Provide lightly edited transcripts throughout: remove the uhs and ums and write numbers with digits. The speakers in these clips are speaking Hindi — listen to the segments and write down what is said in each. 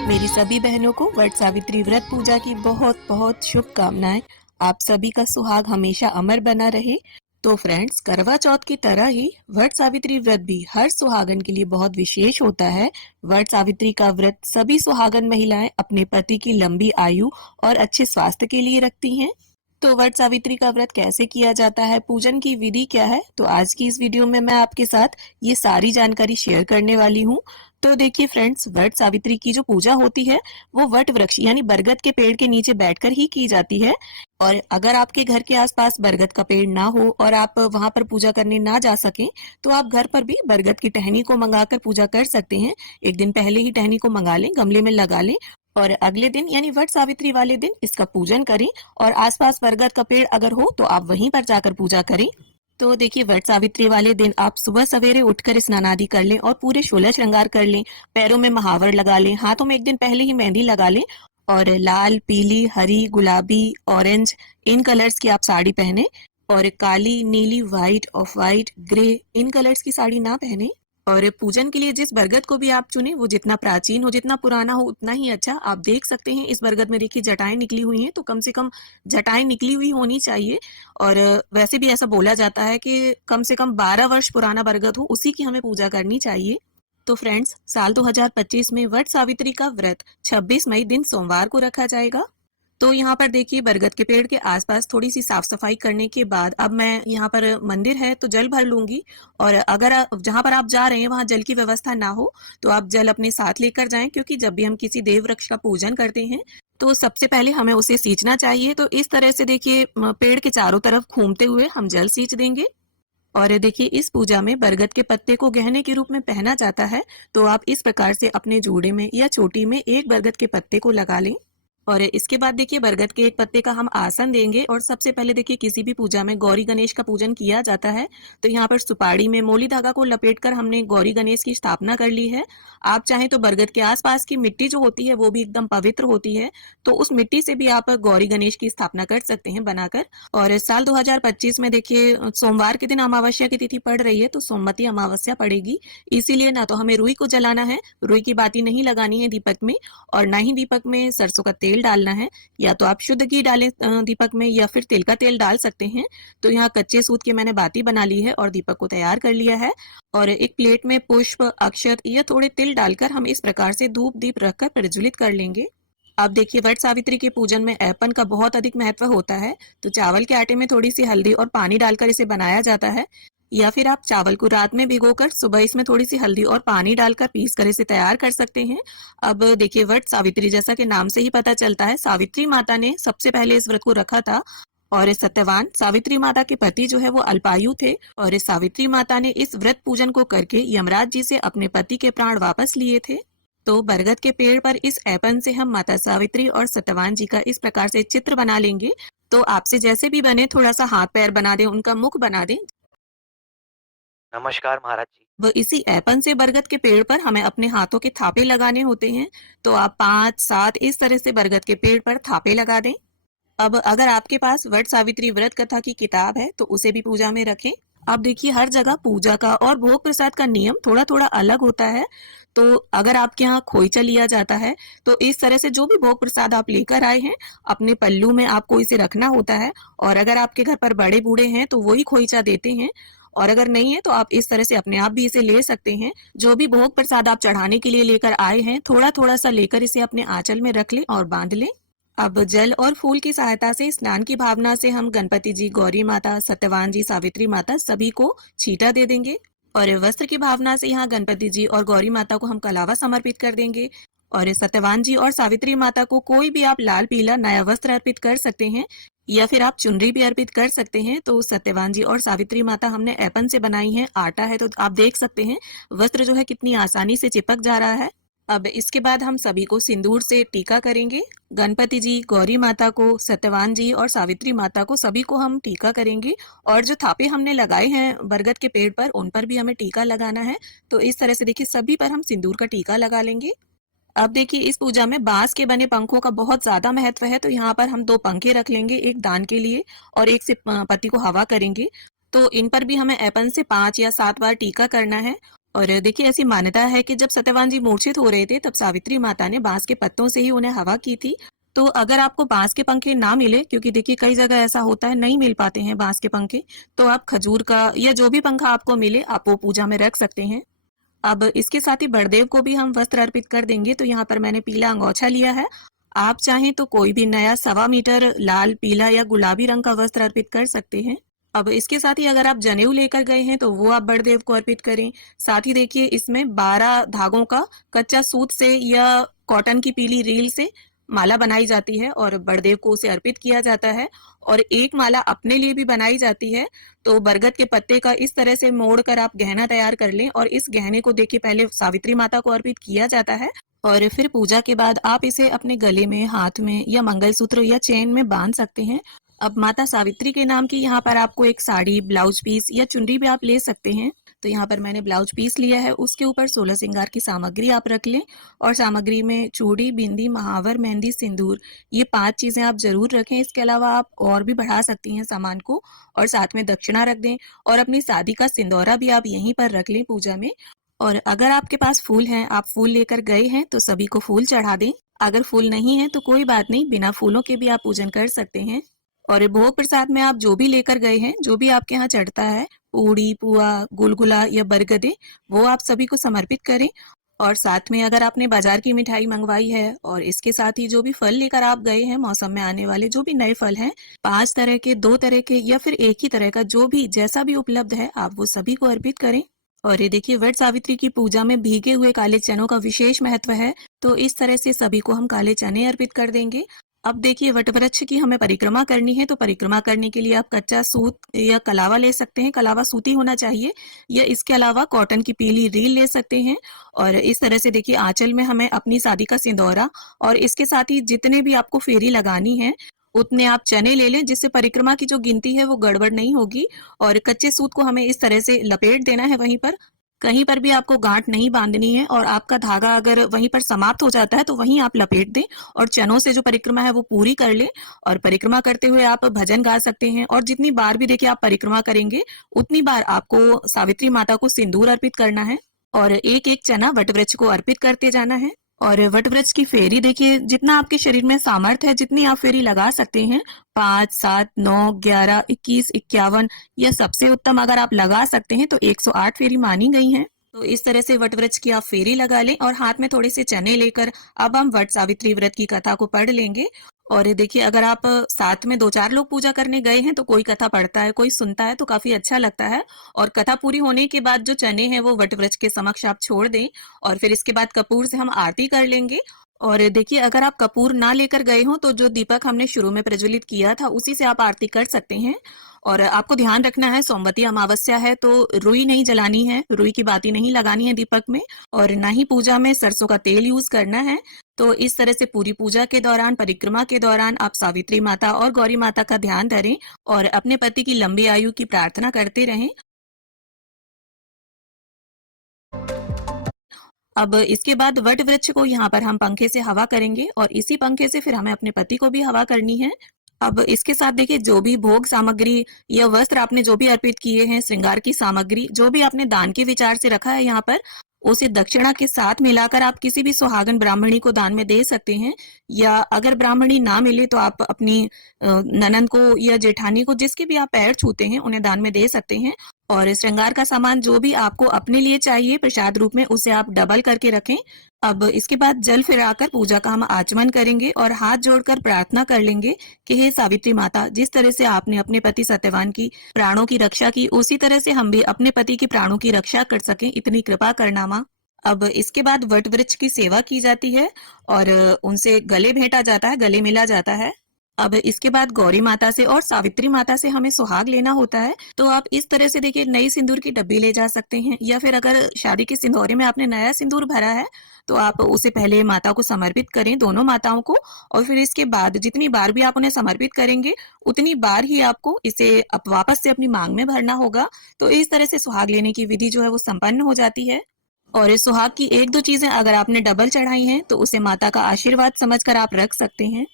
मेरी सभी बहनों को वट सावित्री व्रत पूजा की बहुत बहुत शुभकामनाएं। आप सभी का सुहाग हमेशा अमर बना रहे। तो फ्रेंड्स, करवा चौथ की तरह ही वट सावित्री व्रत भी हर सुहागन के लिए बहुत विशेष होता है। वट सावित्री का व्रत सभी सुहागन महिलाएं अपने पति की लंबी आयु और अच्छे स्वास्थ्य के लिए रखती हैं। तो वट सावित्री का व्रत कैसे किया जाता है, पूजन की विधि क्या है, तो आज की इस वीडियो में मैं आपके साथ ये सारी जानकारी शेयर करने वाली हूँ। तो देखिए फ्रेंड्स, वट सावित्री की जो पूजा होती है वो वट वृक्ष यानी बरगद के पेड़ के नीचे बैठकर ही की जाती है। और अगर आपके घर के आसपास बरगद का पेड़ ना हो और आप वहां पर पूजा करने ना जा सकें, तो आप घर पर भी बरगद की टहनी को मंगाकर पूजा कर सकते हैं। एक दिन पहले ही टहनी को मंगा लें, गमले में लगा लें और अगले दिन यानी वट सावित्री वाले दिन इसका पूजन करें। और आसपास बरगद का पेड़ अगर हो तो आप वहीं पर जाकर पूजा करें। तो देखिए, वट सावित्री वाले दिन आप सुबह सवेरे उठकर स्नान आदि कर लें और पूरे 16 श्रृंगार कर लें। पैरों में महावर लगा लें, हाथों में एक दिन पहले ही मेहंदी लगा लें और लाल, पीली, हरी, गुलाबी, ऑरेंज इन कलर्स की आप साड़ी पहने। और काली, नीली, white, of white, grey in colours की साड़ी ना पहने। और पूजन के लिए जिस बरगद को भी आप चुने वो जितना प्राचीन हो, जितना पुराना हो उतना ही अच्छा। आप देख सकते हैं इस बरगद में देखिए जटाएं निकली हुई हैं, तो कम से कम जटाएं निकली हुई होनी चाहिए। और वैसे भी ऐसा बोला जाता है कि कम से कम 12 वर्ष पुराना बरगद हो उसी की हमें पूजा करनी चाहिए। तो फ्रेंड्स, साल 2025 में वट सावित्री का व्रत 26 मई दिन सोमवार को रखा जाएगा। तो यहाँ पर देखिए, बरगद के पेड़ के आसपास थोड़ी सी साफ सफाई करने के बाद अब मैं यहाँ पर मंदिर है तो जल भर लूंगी। और अगर जहाँ पर आप जा रहे हैं वहां जल की व्यवस्था ना हो तो आप जल अपने साथ लेकर जाएं, क्योंकि जब भी हम किसी देव वृक्ष का पूजन करते हैं तो सबसे पहले हमें उसे सींचना चाहिए। तो इस तरह से देखिए, पेड़ के चारों तरफ घूमते हुए हम जल सींच देंगे। और देखिए, इस पूजा में बरगद के पत्ते को गहने के रूप में पहना जाता है। तो आप इस प्रकार से अपने जूड़े में या चोटी में एक बरगद के पत्ते को लगा लें। और इसके बाद देखिए, बरगद के एक पत्ते का हम आसन देंगे। और सबसे पहले देखिए, किसी भी पूजा में गौरी गणेश का पूजन किया जाता है तो यहाँ पर सुपारी में मोली धागा को लपेटकर हमने गौरी गणेश की स्थापना कर ली है। आप चाहें तो बरगद के आसपास की मिट्टी जो होती है वो भी एकदम पवित्र होती है, तो उस मिट्टी से भी आप गौरी गणेश की स्थापना कर सकते हैं बनाकर। और साल 2025 में देखिए, सोमवार के दिन अमावस्या की तिथि पड़ रही है, तो सोमवती अमावस्या पड़ेगी। इसीलिए ना तो हमें रुई को जलाना है, रुई की बाती नहीं लगानी है दीपक में, और ना ही दीपक में सरसों का तेल डालना है। या तो आप शुद्ध घी डालें दीपक में, या फिर तिल का तेल डाल सकते हैं। तो यहाँ कच्चे सूत की मैंने बाती बना ली है और दीपक को तैयार कर लिया है। और एक प्लेट में पुष्प, अक्षत या थोड़े तिल डालकर हम इस प्रकार से धूप दीप रखकर प्रज्वलित कर लेंगे। अब देखिए, वट सावित्री के पूजन में ऐपन का बहुत अधिक महत्व होता है। तो चावल के आटे में थोड़ी सी हल्दी और पानी डालकर इसे बनाया जाता है। या फिर आप चावल को रात में भिगोकर सुबह इसमें थोड़ी सी हल्दी और पानी डालकर पीस कर इसे तैयार कर सकते हैं। अब देखिए, वट सावित्री जैसा कि नाम से ही पता चलता है, सावित्री माता ने सबसे पहले इस व्रत को रखा था। और इस सत्यवान सावित्री माता के पति जो है वो अल्पायु थे, और इस सावित्री माता ने इस व्रत पूजन को करके यमराज जी से अपने पति के प्राण वापस लिए थे। तो बरगद के पेड़ पर इस ऐपन से हम माता सावित्री और सत्यवान जी का इस प्रकार से चित्र बना लेंगे। तो आपसे जैसे भी बने, थोड़ा सा हाथ पैर बना दें, उनका मुख बना दें। नमस्कार महाराज जी। वो इसी ऐपन से बरगद के पेड़ पर हमें अपने हाथों के थापे लगाने होते हैं। तो आप 5-7 इस तरह से बरगद के पेड़ पर थापे लगा दें। अब अगर आपके पास वट सावित्री व्रत कथा की किताब है तो उसे भी पूजा में रखें। अब देखिए, हर जगह पूजा का और भोग प्रसाद का नियम थोड़ा थोड़ा अलग होता है। तो अगर आपके यहाँ खोइचा लिया जाता है तो इस तरह से जो भी भोग प्रसाद आप लेकर आए हैं, अपने पल्लू में आपको इसे रखना होता है। और अगर आपके घर पर बड़े बूढ़े हैं तो वही खोइचा देते हैं। और अगर नहीं है तो आप इस तरह से अपने आप भी इसे ले सकते हैं। जो भी भोग प्रसाद आप चढ़ाने के लिए लेकर आए हैं, थोड़ा थोड़ा सा लेकर इसे अपने आंचल में रख लें और बांध लें। अब जल और फूल की सहायता से स्नान की भावना से हम गणपति जी, गौरी माता, सत्यवान जी, सावित्री माता सभी को छींटा दे देंगे। और वस्त्र की भावना से यहाँ गणपति जी और गौरी माता को हम कलावा समर्पित कर देंगे। और सत्यवान जी और सावित्री माता को कोई भी आप लाल पीला नया वस्त्र अर्पित कर सकते हैं, या फिर आप चुनरी भी अर्पित कर सकते हैं। तो सत्यवान जी और सावित्री माता हमने ऐपन से बनाई है, आटा है, तो आप देख सकते हैं वस्त्र जो है कितनी आसानी से चिपक जा रहा है। अब इसके बाद हम सभी को सिंदूर से टीका करेंगे। गणपति जी, गौरी माता को, सत्यवान जी और सावित्री माता को सभी को हम टीका करेंगे। और जो थापे हमने लगाए हैं बरगद के पेड़ पर, उन पर भी हमें टीका लगाना है। तो इस तरह से देखिए, सभी पर हम सिंदूर का टीका लगा लेंगे। अब देखिए, इस पूजा में बांस के बने पंखों का बहुत ज्यादा महत्व है। तो यहाँ पर हम 2 पंखे रख लेंगे, एक दान के लिए और एक से पति को हवा करेंगे। तो इन पर भी हमें ऐपन से 5 या 7 बार टीका करना है। और देखिए ऐसी मान्यता है कि जब सत्यवान जी मूर्छित हो रहे थे तब सावित्री माता ने बांस के पत्तों से ही उन्हें हवा की थी। तो अगर आपको बांस के पंखे ना मिले, क्योंकि देखिए कई जगह ऐसा होता है नहीं मिल पाते हैं बांस के पंखे, तो आप खजूर का या जो भी पंखा आपको मिले आप वो पूजा में रख सकते हैं। अब इसके साथ ही बड़देव को भी हम वस्त्र अर्पित कर देंगे। तो यहाँ पर मैंने पीला अंगोछा लिया है। आप चाहें तो कोई भी नया 1.25 मीटर लाल, पीला या गुलाबी रंग का वस्त्र अर्पित कर सकते हैं। अब इसके साथ ही अगर आप जनेऊ लेकर गए हैं तो वो आप बड़देव को अर्पित करें। साथ ही देखिए इसमें 12 धागों का कच्चा सूत से या कॉटन की पीली रील से माला बनाई जाती है और बड़देव को उसे अर्पित किया जाता है। और एक माला अपने लिए भी बनाई जाती है। तो बरगद के पत्ते का इस तरह से मोड़ कर आप गहना तैयार कर लें और इस गहने को देखिए पहले सावित्री माता को अर्पित किया जाता है और फिर पूजा के बाद आप इसे अपने गले में, हाथ में या मंगलसूत्र या चेन में बांध सकते हैं। अब माता सावित्री के नाम की यहाँ पर आपको एक साड़ी, ब्लाउज पीस या चुनरी भी आप ले सकते हैं। तो यहाँ पर मैंने ब्लाउज पीस लिया है, उसके ऊपर 16 श्रृंगार की सामग्री आप रख लें और सामग्री में चूड़ी, बिंदी, महावर, मेहंदी, सिंदूर, ये 5 चीजें आप जरूर रखें। इसके अलावा आप और भी बढ़ा सकती हैं सामान को और साथ में दक्षिणा रख दें और अपनी शादी का सिंदूरा भी आप यहीं पर रख लें पूजा में। और अगर आपके पास फूल हैं, आप फूल लेकर गए हैं तो सभी को फूल चढ़ा दें। अगर फूल नहीं है तो कोई बात नहीं, बिना फूलों के भी आप पूजन कर सकते हैं। और भोग प्रसाद में आप जो भी लेकर गए हैं, जो भी आपके यहाँ चढ़ता है, पूड़ी, पुआ, गुलगुला या बरगदे, वो आप सभी को समर्पित करें। और साथ में अगर आपने बाजार की मिठाई मंगवाई है और इसके साथ ही जो भी फल लेकर आप गए हैं, मौसम में आने वाले जो भी नए फल हैं, 5 तरह के, 2 तरह के या फिर एक ही तरह का, जो भी जैसा भी उपलब्ध है, आप वो सभी को अर्पित करें। और ये देखिए वट सावित्री की पूजा में भीगे हुए काले चनों का विशेष महत्व है। तो इस तरह से सभी को हम काले चने अर्पित कर देंगे। अब देखिए वट वृक्ष की हमें परिक्रमा करनी है, तो परिक्रमा करने के लिए आप कच्चा सूत या कलावा ले सकते हैं। कलावा सूती होना चाहिए, या इसके अलावा कॉटन की पीली रील ले सकते हैं। और इस तरह से देखिए आंचल में हमें अपनी शादी का सिंदूरा और इसके साथ ही जितने भी आपको फेरी लगानी है उतने आप चने ले लें, जिससे परिक्रमा की जो गिनती है वो गड़बड़ नहीं होगी। और कच्चे सूत को हमें इस तरह से लपेट देना है वहीं पर, कहीं पर भी आपको गांठ नहीं बांधनी है। और आपका धागा अगर वहीं पर समाप्त हो जाता है तो वहीं आप लपेट दें और चनों से जो परिक्रमा है वो पूरी कर लें। और परिक्रमा करते हुए आप भजन गा सकते हैं और जितनी बार भी देखिए आप परिक्रमा करेंगे उतनी बार आपको सावित्री माता को सिंदूर अर्पित करना है और एक एक चना वट वृक्ष को अर्पित करते जाना है। और वट वृक्ष की फेरी देखिए जितना आपके शरीर में सामर्थ्य है, जितनी आप फेरी लगा सकते हैं, 5, 7, 9, 11, 21, 51, या सबसे उत्तम अगर आप लगा सकते हैं तो 108 फेरी मानी गई हैं। तो इस तरह से वट वृक्ष की आप फेरी लगा लें और हाथ में थोड़े से चने लेकर अब हम वट सावित्री व्रत की कथा को पढ़ लेंगे। और ये देखिए अगर आप साथ में 2-4 लोग पूजा करने गए हैं तो कोई कथा पढ़ता है, कोई सुनता है, तो काफी अच्छा लगता है। और कथा पूरी होने के बाद जो चने हैं वो वट वृक्ष के समक्ष आप छोड़ दें और फिर इसके बाद कपूर से हम आरती कर लेंगे। और देखिए अगर आप कपूर ना लेकर गए हो तो जो दीपक हमने शुरू में प्रज्वलित किया था उसी से आप आरती कर सकते हैं। और आपको ध्यान रखना है सोमवती अमावस्या है तो रुई नहीं जलानी है, रुई की बाती नहीं लगानी है दीपक में, और ना ही पूजा में सरसों का तेल यूज करना है। तो इस तरह से पूरी पूजा के दौरान, परिक्रमा के दौरान आप सावित्री माता और गौरी माता का ध्यान धरें और अपने पति की लंबी आयु की प्रार्थना करते रहें। अब इसके बाद वट वृक्ष को यहाँ पर हम पंखे से हवा करेंगे और इसी पंखे से फिर हमें अपने पति को भी हवा करनी है। अब इसके साथ देखिए जो भी भोग सामग्री या वस्त्र आपने जो भी अर्पित किए हैं, श्रृंगार की सामग्री जो भी आपने दान के विचार से रखा है यहाँ पर, उसे दक्षिणा के साथ मिलाकर आप किसी भी सुहागन ब्राह्मणी को दान में दे सकते हैं। या अगर ब्राह्मणी ना मिले तो आप अपनी ननंद को या जेठानी को, जिसके भी आप पैर छूते हैं, उन्हें दान में दे सकते हैं। और श्रृंगार का सामान जो भी आपको अपने लिए चाहिए प्रसाद रूप में, उसे आप डबल करके रखें। अब इसके बाद जल फिराकर पूजा का हम आचमन करेंगे और हाथ जोड़कर प्रार्थना कर लेंगे कि हे सावित्री माता, जिस तरह से आपने अपने पति सत्यवान की प्राणों की रक्षा की, उसी तरह से हम भी अपने पति की प्राणों की रक्षा कर सकें, इतनी कृपा करना माँ। अब इसके बाद वट वृक्ष की सेवा की जाती है और उनसे गले भेंटा जाता है, गले मिला जाता है। अब इसके बाद गौरी माता से और सावित्री माता से हमें सुहाग लेना होता है। तो आप इस तरह से देखिए नई सिंदूर की डब्बी ले जा सकते हैं, या फिर अगर शादी के सिंदूरे में आपने नया सिंदूर भरा है तो आप उसे पहले माता को समर्पित करें, दोनों माताओं को, और फिर इसके बाद जितनी बार भी आप उन्हें समर्पित करेंगे उतनी बार ही आपको इसे अब वापस से अपनी मांग में भरना होगा। तो इस तरह से सुहाग लेने की विधि जो है वो संपन्न हो जाती है। और इस सुहाग की 1-2 चीजें अगर आपने डबल चढ़ाई हैं तो उसे माता का आशीर्वाद समझकर आप रख सकते हैं।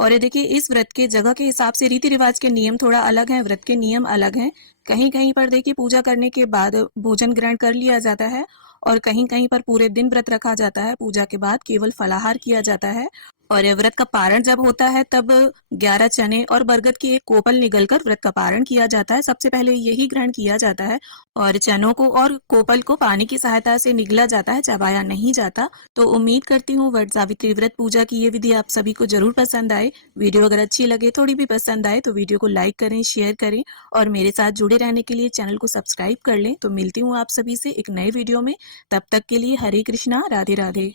और ये देखिए इस व्रत के जगह के हिसाब से रीति रिवाज के नियम थोड़ा अलग हैं, व्रत के नियम अलग हैं। कहीं कहीं पर देखिए पूजा करने के बाद भोजन ग्रहण कर लिया जाता है और कहीं कहीं पर पूरे दिन व्रत रखा जाता है। पूजा के बाद केवल फलाहार किया जाता है और ये व्रत का पारण जब होता है तब 11 चने और बरगद की एक कोपल निगलकर व्रत का पारण किया जाता है। सबसे पहले यही ग्रहण किया जाता है और चनों को और कोपल को पानी की सहायता से निगला जाता है, चबाया नहीं जाता। तो उम्मीद करती हूँ वट सावित्री व्रत पूजा की ये विधि आप सभी को जरूर पसंद आए। वीडियो अगर अच्छी लगे, थोड़ी भी पसंद आए तो वीडियो को लाइक करें, शेयर करें और मेरे साथ जुड़े रहने के लिए चैनल को सब्सक्राइब कर लें। तो मिलती हूँ आप सभी से एक नए वीडियो में। तब तक के लिए हरे कृष्णा, राधे राधे।